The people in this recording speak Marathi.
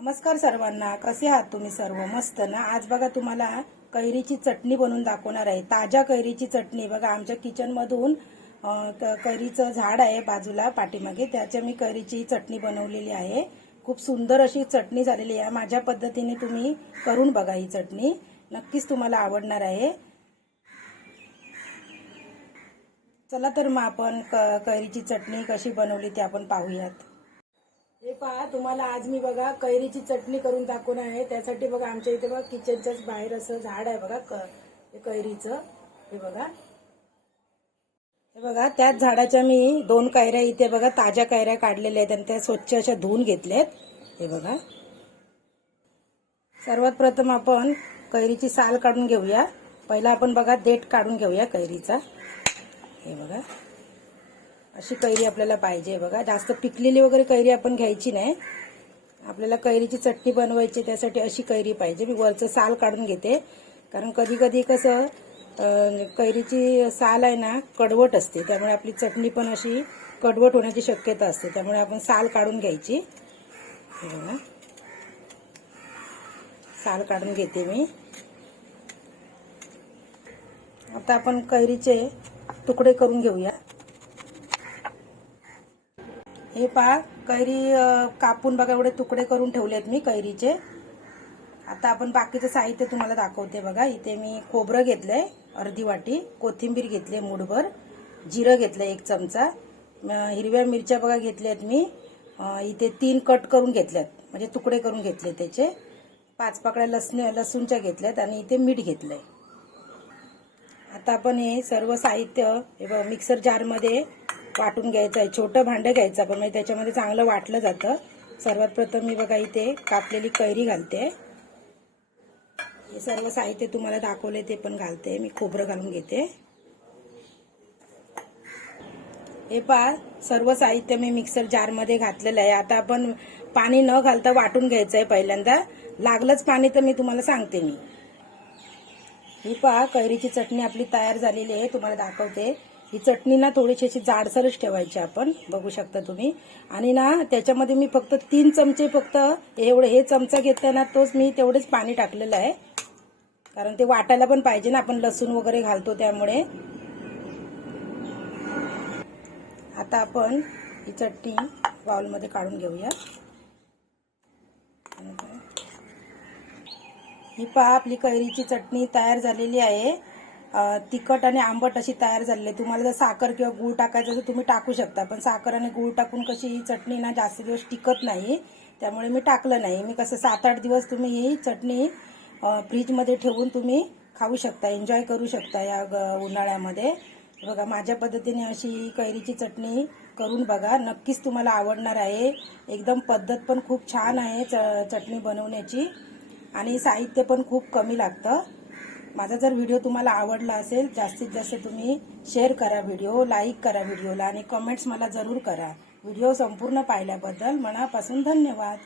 नमस्कार सर्वांना कसे आहात तुम्ही सर्व? मस्त ना? आज बघा तुम्हाला कैरीची चटणी बनवून दाखवणार आहे. ताज्या कैरीची चटणी. बघा आमच्या किचनमधून क- कैरीचं झाड आहे बाजूला पाठीमागे. त्याच्या मी कैरीची चटणी बनवलेली आहे. खूप सुंदर अशी चटणी झालेली आहे. माझ्या पद्धतीने तुम्ही करून बघा ही चटणी. नक्कीच तुम्हाला आवडणार आहे. चला तर मग आपण क- कैरीची चटणी कशी बनवली ते आपण पाहूयात. पहा तुम्हाला आज मी बघा कैरीची चटणी करून दाखवणार आहे. त्यासाठी बघा आमच्या इथे बघा किचनच्याच बाहेर असं झाड आहे बघा क- हे कैरीचं. हे बघा. हे बघा त्याच झाडाच्या मी दोन कैऱ्या इथे बघा ताज्या कैऱ्या काढलेल्या आहेत आणि त्या स्वच्छ अशा धुवून घेतल्यात. हे बघा. सर्वात प्रथम आपण कैरीची साल काढून घेऊया. पहिला आपण बघा देठ काढून घेऊया कैरीचा. हे बघा. अशी कैरी आपल्याला पाहिजे. बघा जास्त पिकलेली वगैरे कैरी आपण घ्यायची नाही. आपल्याला कैरीची चटणी बनवायची त्यासाठी अशी कैरी पाहिजे. मी वरचं साल काढून घेते. कारण कधी कधी कसं कैरीची साल आहे ना कडवट असते. त्यामुळे आपली चटणी पण अशी कडवट होण्याची शक्यता असते. त्यामुळे आपण साल काढून घ्यायची. बघा. साल काढून घेते मी. आता आपण कैरीचे तुकडे करून घेऊया. हे पहा कैरी कापून बघा एवढे तुकडे करून ठेवलेत मी कैरीचे. आता आपण बाकीचं साहित्य तुम्हाला दाखवते बघा. इथे मी खोबरं घेतलंय अर्धी वाटी. कोथिंबीर घेतली मूठभर. जिरं घेतलं एक चमचा. हिरव्या मिरच्या बघा घेतल्यात मी. इथे तीन कट करून घेतल्यात. म्हणजे तुकडे करून घेतले त्याचे. पाच पाकळ्या लसणे लसूणच्या घेतल्यात आणि इथे मीठ घेतलंय. आता आपण हे सर्व साहित्य हे मिक्सर जारमध्ये वाटून घ्यायचं आहे. छोटं भांडं घ्यायचं आपण म्हणजे त्याच्यामध्ये चांगलं वाटलं जातं. सर्वात प्रथम मी बघा इथे कापलेली कैरी घालते. हे सर्व साहित्य तुम्हाला दाखवले ते पण घालते. मी खोबरं घालून घेते. हे पहा सर्व साहित्य मी मिक्सर जारमध्ये घातलेलं आहे. आता आपण पाणी न घालता वाटून घ्यायचं आहे पहिल्यांदा. लागलंच पाणी तर मी तुम्हाला सांगते मी. ही पहा कैरीची चटणी आपली तयार झालेली आहे. तुम्हाला दाखवते. ही चटणी ना थोडीशी अशी जाडसरच ठेवायची आपण बघू शकता तुम्ही. आणि ना त्याच्यामध्ये मी फक्त तीन चमचे फक्त एवढे हे चमचा घेतला ना तोच मी तेवढेच पाणी टाकलेलं आहे. कारण ते वाटायला पण पाहिजे ना आपण लसूण वगैरे घालतो त्यामुळे. आता आपण ही चटणी बाउलमध्ये काढून घेऊया. ही पहा आपली कैरीची चटणी तयार झालेली आहे. तिखट आणि आंबट अशी तयार झालेली आहे. तुम्हाला जर साखर किंवा गूळ टाकायचं तर तुम्ही टाकू शकता. पण साखर आणि गूळ टाकून कशी ही चटणी ना जास्त दिवस टिकत नाही त्यामुळे मी टाकलं नाही. मी कसं सात आठ दिवस तुम्ही ही चटणी फ्रीजमध्ये ठेवून तुम्ही खाऊ शकता एन्जॉय करू शकता या ग- उन्हाळ्यामध्ये. बघा माझ्या पद्धतीने अशी कैरीची चटणी करून बघा. नक्कीच तुम्हाला आवडणार आहे. एकदम पद्धत पण खूप छान आहे च चटणी बनवण्याची. आणि साहित्य पण खूप कमी लागतं. माझा जर व्हिडिओ तुम्हाला आवडला असेल जास्तीत जास्त तुम्ही शेअर करा व्हिडिओ लाईक करा व्हिडिओला आणि कमेंट्स मला जरूर करा. व्हिडिओ संपूर्ण पाहिल्याबद्दल मनापासून धन्यवाद.